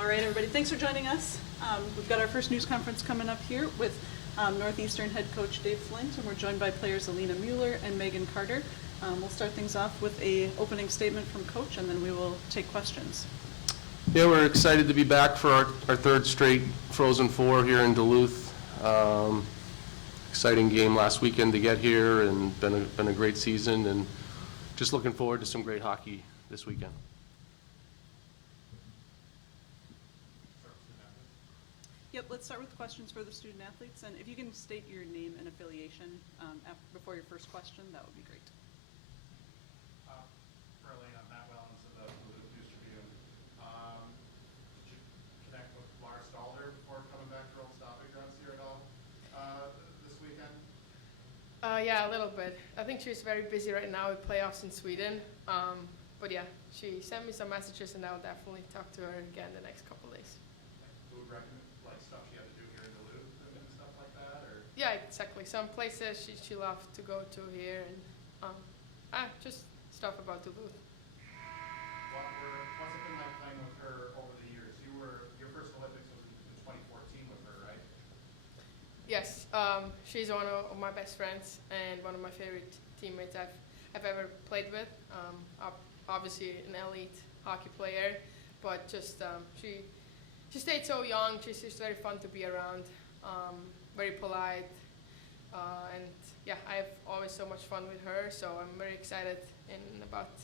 All right, everybody, thanks for joining us. We've got our first news conference coming up here with Northeastern head coach Dave Flint, and we're joined by players Alina Mueller and Megan Carter. We'll start things off with a opening statement from Coach, and then we will take questions. Yeah, we're excited to be back for our third straight Frozen Four here in Duluth. Exciting game last weekend to get here, and been a great season, and just looking forward to some great hockey this weekend. Yep, let's start with questions for the student athletes, and if you can state your name and affiliation before your first question, that would be great. For Elena, Matt Wellens of the Duluth News Tribune. Did you connect with Lars Stalder before coming back to Old Stopping Grounds here at all this weekend? Yeah, a little bit. I think she's very busy right now with playoffs in Sweden. But yeah, she sent me some messages, and I'll definitely talk to her again the next couple of days. Who would recommend, like, stuff she had to do here in Duluth and stuff like that, or? Yeah, exactly. Some places she loved to go to here, and just stuff about Duluth. What's it been like playing with her over the years? Your first Olympics was in 2014 with her, right? Yes, she's one of my best friends and one of my favorite teammates I've ever played with. Obviously an elite hockey player, but just she stayed so young. She's just very fun to be around, very polite, and yeah, I have always so much fun with her. So I'm very excited. In about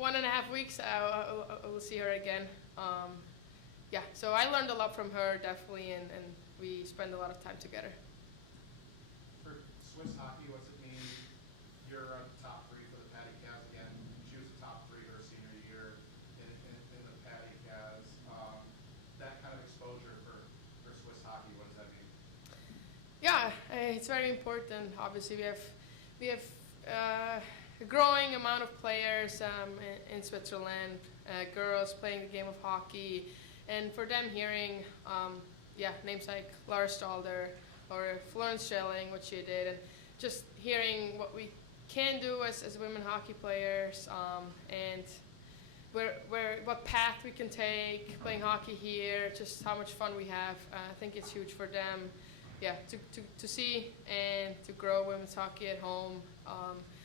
1.5 weeks, I will see her again. Yeah, so I learned a lot from her, definitely, and we spend a lot of time together. For Swiss hockey, what's it mean? You're on top three for the Patty Cavs again. She was the top three her senior year in the Patty Cavs. That kind of exposure for Swiss hockey, what does that mean? Yeah, it's very important. Obviously, we have a growing amount of players in Switzerland, girls playing the game of hockey, and for them hearing names like Lars Stalder or Florence Schelling, what she did, and just hearing what we can do as women hockey players, and what path we can take playing hockey here, just how much fun we have. I think it's huge for them, to see and to grow women's hockey at home.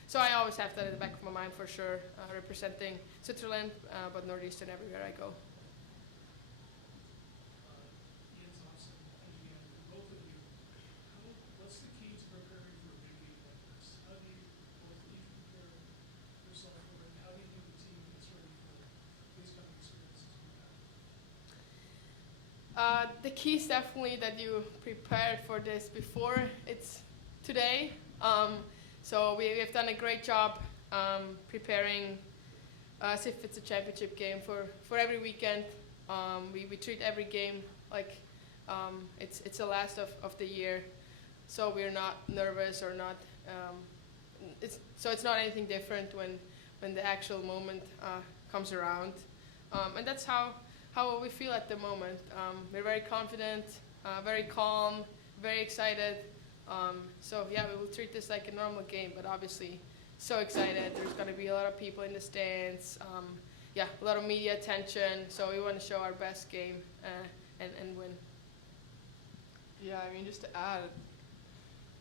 So I always have that in the back of my mind for sure, representing Switzerland, but Northeastern everywhere I go. What's the key to preparing for a big game like this? How do you both each prepare yourself for it? How do you think the team gets ready for these kind of experiences we have? The key is definitely that you prepared for this before it's today. So we have done a great job preparing as if it's a championship game for every weekend. We treat every game like it's the last of the year. So we're not nervous or not. It's not anything different when the actual moment comes around, and that's how we feel at the moment. We're very confident, very calm, very excited. So yeah, we will treat this like a normal game, but obviously so excited. There's going to be a lot of people in the stands. A lot of media attention. So we want to show our best game and win. Yeah, I mean, just to add,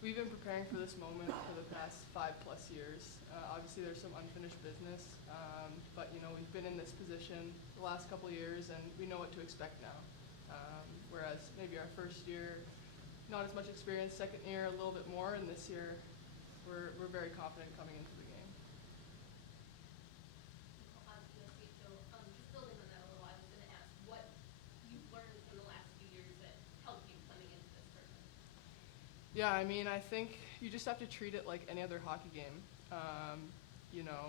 we've been preparing for this moment for the past 5+ years. Obviously, there's some unfinished business, but we've been in this position the last couple years, and we know what to expect now. Whereas maybe our first year, not as much experience. Second year, a little bit more, and this year, we're very confident coming into the game. Just building on that a little, I was going to ask what you've learned from the last few years that helped you coming into this tournament. Yeah, I mean, I think you just have to treat it like any other hockey game.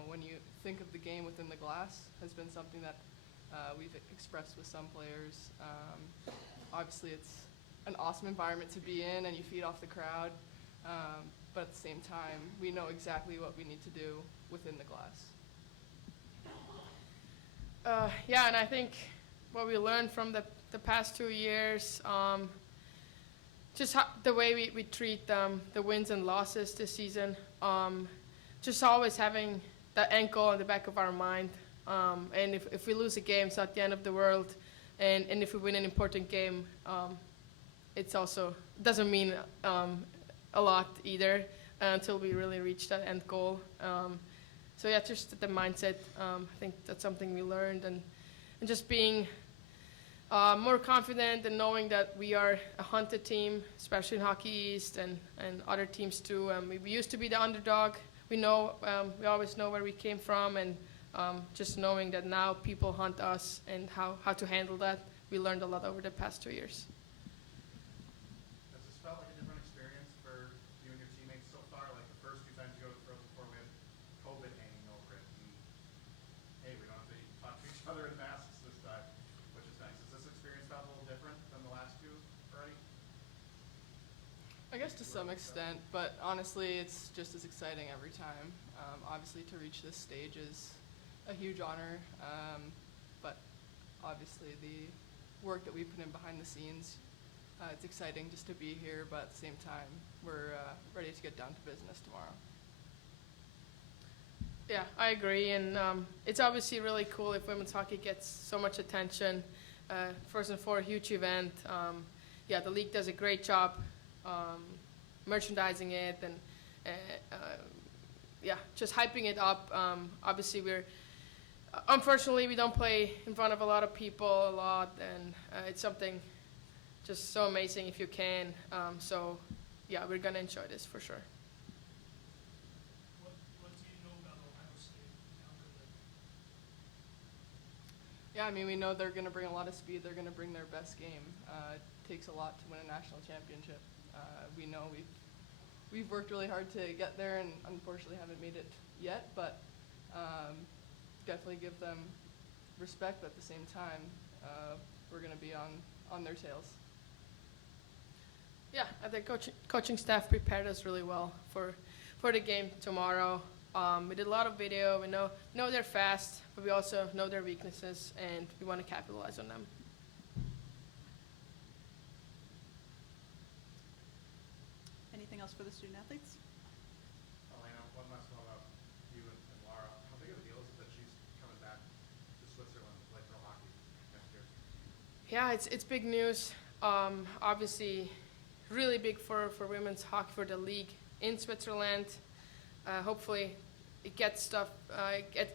When you think of the game within the glass, has been something that we've expressed with some players. Obviously, it's an awesome environment to be in, and you feed off the crowd. But at the same time, we know exactly what we need to do within the glass. And I think what we learned from the past 2 years, just the way we treat the wins and losses this season, just always having that ankle in the back of our mind. And if we lose a game, it's not the end of the world. and if we win an important game, it's also doesn't mean a lot either until we really reach that end goal. So yeah, just the mindset. I think that's something we learned, and just being more confident and knowing that we are a hunted team, especially in Hockey East and other teams too. We used to be the underdog. We know we always know where we came from, and just knowing that now people hunt us and how to handle that, we learned a lot over the past 2 years. Has this felt like a different experience for you and your teammates so far? Like the first two times you go to the Frozen Four, we had COVID hanging over it, and hey, we don't have to talk to each other in masks this time, which is nice. Has this experience felt a little different than the last two already? I guess to some extent, but honestly, it's just as exciting every time. Obviously, to reach this stage is a huge honor, but obviously the work that we put in behind the scenes, it's exciting just to be here, but at the same time, we're ready to get down to business tomorrow. Yeah, I agree, and it's obviously really cool if women's hockey gets so much attention. First and foremost, a huge event. Yeah, the league does a great job merchandising it and yeah, just hyping it up. Obviously, unfortunately we don't play in front of a lot of people a lot, and it's something just so amazing if you can. So yeah, we're gonna enjoy this for sure. What do you know about Ohio State now that Yeah, I mean, we know they're going to bring a lot of speed. They're going to bring their best game. It takes a lot to win a national championship. We know we've worked really hard to get there, and unfortunately haven't made it yet. But definitely give them respect. But at the same time, we're going to be on their tails. Yeah, the coaching staff prepared us really well for the game tomorrow. We did a lot of video. We know they're fast, but we also know their weaknesses, and we want to capitalize on them. Anything else for the student athletes? Elena, one last one about you and Laura. How big of a deal is it that she's coming back to Switzerland to play pro hockey next year? Yeah, it's big news. Obviously, really big for women's hockey, for the league in Switzerland. Hopefully, it gets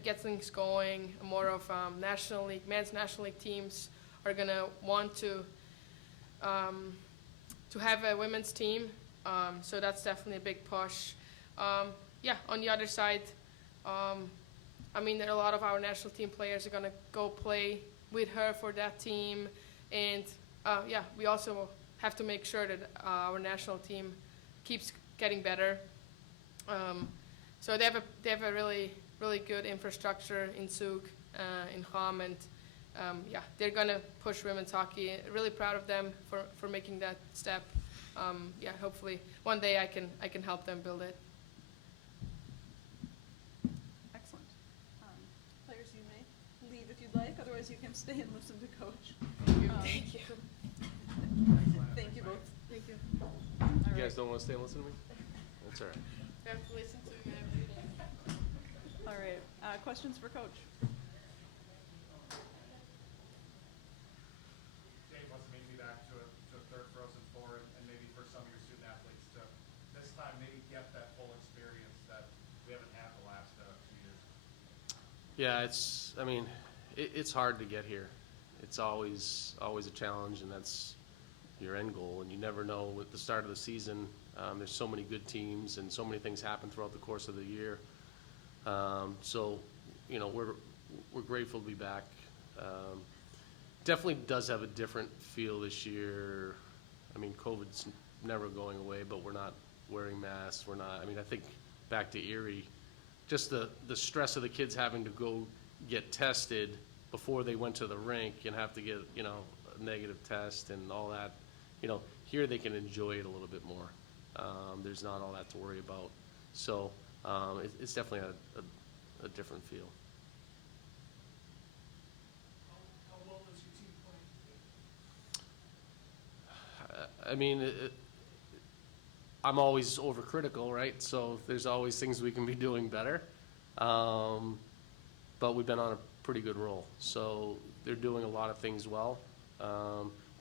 gets things going. More of national league, men's national league teams are gonna want to have a women's team. So that's definitely a big push. Yeah, on the other side, I mean, there are a lot of our national team players are gonna go play with her for that team, and yeah, we also have to make sure that our national team keeps getting better. So they have a really good infrastructure in Zug, in Cham, and yeah, they're gonna push women's hockey. Really proud of them for making that step. Yeah, hopefully one day I can help them build it. Excellent. Players, you may leave if you'd like. Otherwise, you can stay and listen to Coach. Thank you. Thank you both. Thank you. All You right. guys don't want to stay and listen to me? That's all right. We have to listen to him every day. All right. Questions for Coach? Dave, what's it mean to be back to a third Frozen Four, and maybe for some of your student athletes to this time maybe get that full experience that we haven't had the last 2 years? Yeah, it's hard to get here. It's always a challenge, and that's your end goal. And you never know with the start of the season. There's so many good teams, and so many things happen throughout the course of the year. So, you know, we're grateful to be back. Definitely does have a different feel this year. I mean, COVID's never going away, but we're not wearing masks. I think back to Erie, just the stress of the kids having to go get tested before they went to the rink and have to get, you know, a negative test and all that. You know, here they can enjoy it a little bit more. There's not all that to worry about. So it's definitely a different feel. how well is your team playing? I mean, I'm always overcritical, right? So there's always things we can be doing better. But we've been on a pretty good roll. So they're doing a lot of things well.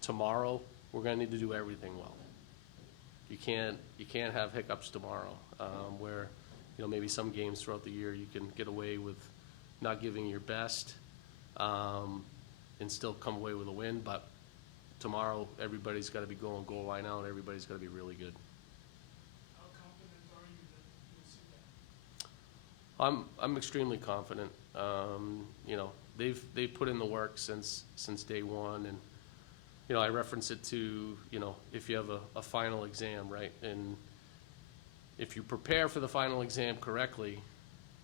Tomorrow, we're gonna need to do everything well. You can't have hiccups tomorrow, where, maybe some games throughout the year you can get away with not giving your best, and still come away with a win, but tomorrow, everybody's gotta be going goal line out, everybody's gotta be really good. How confident are you that you'll see that? I'm extremely confident. They've put in the work since day one, and I reference it to if you have a final exam, right, and if you prepare for the final exam correctly,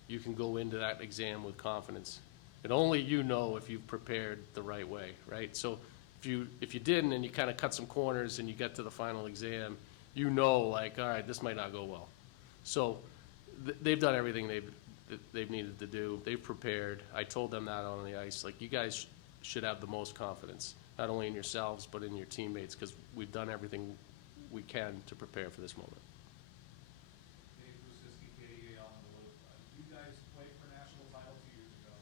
you can go into that exam with confidence. And only you know if you've prepared the right way, right? So if you didn't and you kind of cut some corners and you get to the final exam, like, all right, this might not go well. So they've done everything they've needed to do. They've prepared. I told them that on the ice. Like, you guys should have the most confidence, not only in yourselves, but in your teammates, because we've done everything we can to prepare for this moment. Dave Brusinski, KDAL in Duluth. You guys played for national title 2 years ago.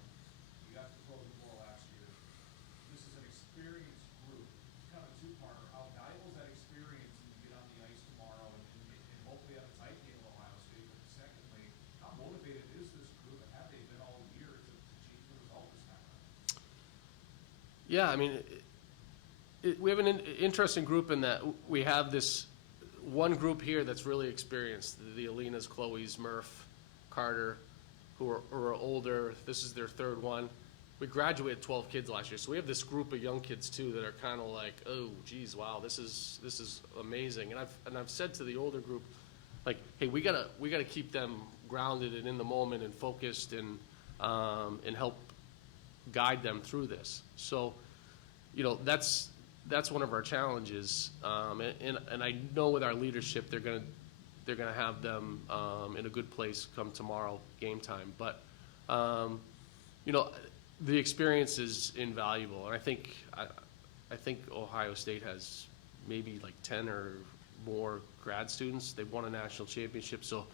You got the Frozen Four last year. This is an experienced group. It's kind of a two-parter. How valuable is that experience when you get on the ice tomorrow and hopefully have a tight game with Ohio State? But secondly, how motivated is this group, and have they been all year to achieve the result this time around? Yeah, I mean, we have an interesting group in that we have this one group here that's really experienced, the Alinas, Chloe's, Murph, Carter, who are older. This is their third one. We graduated 12 kids last year, so we have this group of young kids too that are kind of like, oh, geez, wow, this is amazing. And I've said to the older group, like, hey, we gotta keep them grounded and in the moment and focused and help guide them through this. So, that's one of our challenges, and I know with our leadership they're gonna have them in a good place come tomorrow game time. But the experience is invaluable, and I think Ohio State has maybe like 10 or more grad students. They've won a national championship, so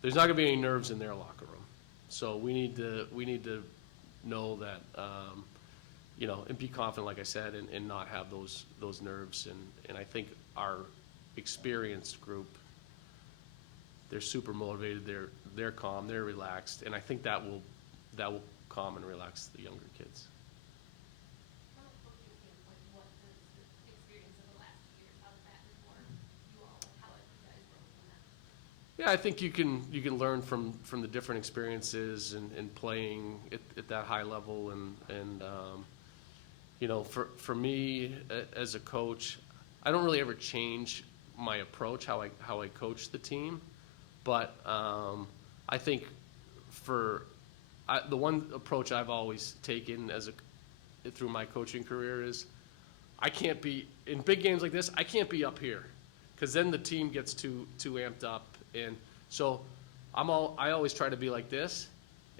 there's not gonna be any nerves in their locker room. So we need to know that. And be confident, like I said, and not have those nerves. And I think our experienced group, they're super motivated, they're calm, they're relaxed, and I think that will calm and relax the younger kids. From a coaching standpoint, what does the experience of the last 2 years, how does that inform you all, and how have you guys grown from that? Yeah, I think you can learn from the different experiences and playing at that high level, and for me as a coach, I don't really ever change my approach, how I coach the team, but I think the one approach I've always taken through my coaching career is I can't be in big games like this. I can't be up here, because then the team gets too amped up, and so I always try to be like this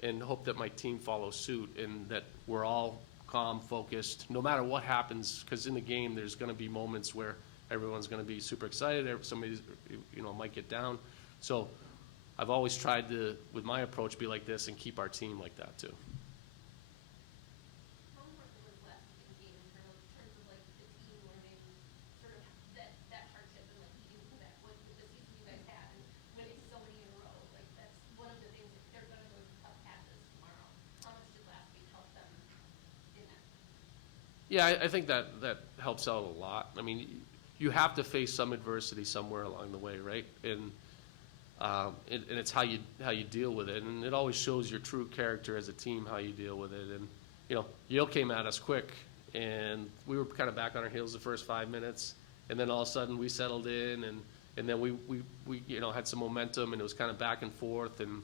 and hope that my team follows suit and that we're all calm, focused, no matter what happens, because in the game there's going to be moments where everyone's going to be super excited, somebody might get down. So I've always tried to, with my approach, be like this and keep our team like that too. How important was last weekend's game in terms of like the team learning sort of that hardship and like leading to that, what the season you guys had and winning so many in a row? Like, that's one of the things that they're going to go tough patches tomorrow. How much did last week help them in that? Yeah, I think that helps out a lot. I mean, you have to face some adversity somewhere along the way, right? And it's how you deal with it, and it always shows your true character as a team how you deal with it. And Yale came at us quick, and we were kind of back on our heels the first 5 minutes, and then all of a sudden we settled in, and then we had some momentum, and it was kind of back and forth, and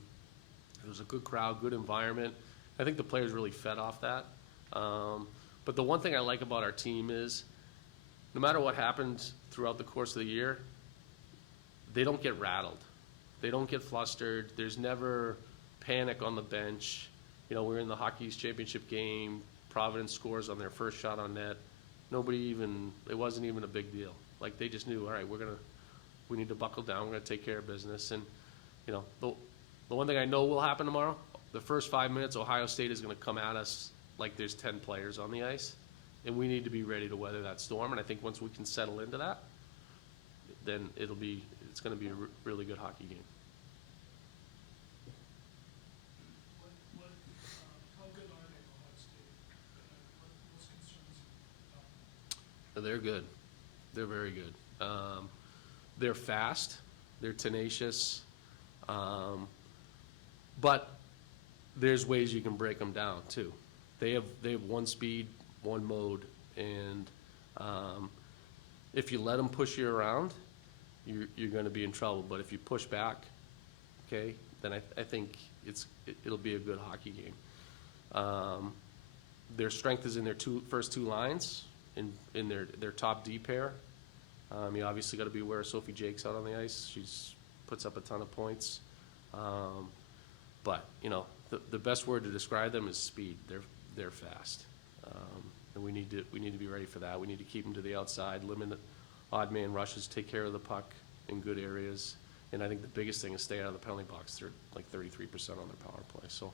it was a good crowd, good environment. I think the players really fed off that. But the one thing I like about our team is, no matter what happens throughout the course of the year, they don't get rattled. They don't get flustered. There's never panic on the bench. We're in the Hockey East Championship game. Providence scores on their first shot on net. It wasn't even a big deal. Like, they just knew, all right, we need to buckle down. We're going to take care of business. And, the one thing I know will happen tomorrow, the first 5 minutes, Ohio State is going to come at us like there's 10 players on the ice. and we need to be ready to weather that storm, and I think once we can settle into that, then it's gonna be a really good hockey game. How good are they, Ohio State? What's concerns you about them? They're good. They're very good. They're fast, they're tenacious, but there's ways you can break them down too. They have one speed, one mode, and if you let them push you around, you're going to be in trouble. But if you push back, okay, then I think it'll be a good hockey game. Their strength is in their first two lines, in their top D pair. You obviously got to be aware of Sophie Jakes out on the ice. She's puts up a ton of points. But the best word to describe them is speed. They're fast, and we need to be ready for that. We need to keep them to the outside, limit odd man rushes, take care of the puck in good areas, and I think the biggest thing is stay out of the penalty box. They're like 33% on their power play. So,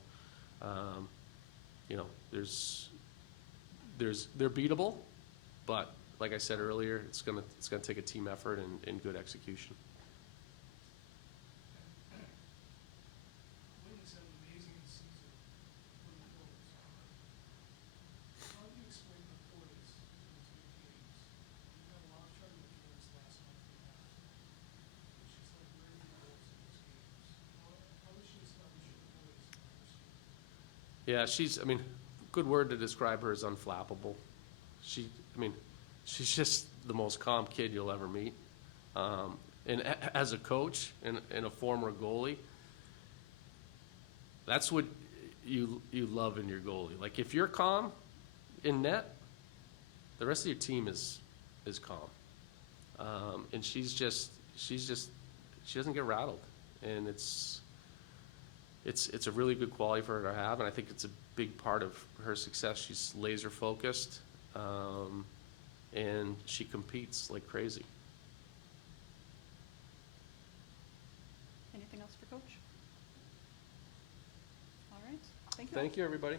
they're beatable, but like I said earlier, it's gonna take a team effort and good execution. Wings had an amazing season for the Phillies. How do you explain the poise in these big games? You had a lot of trouble with games last month and a half. It's just like, where are the goals in these games? How is she establishing poise in her season? Yeah, good word to describe her is unflappable. She's just the most calm kid you'll ever meet. And as a coach and a former goalie, that's what you love in your goalie. Like, if you're calm in net, the rest of your team is calm. And she doesn't get rattled. And it's a really good quality for her to have, and I think it's a big part of her success. She's laser focused, and she competes like crazy. Anything else for Coach? All right, thank you. Thank you, everybody.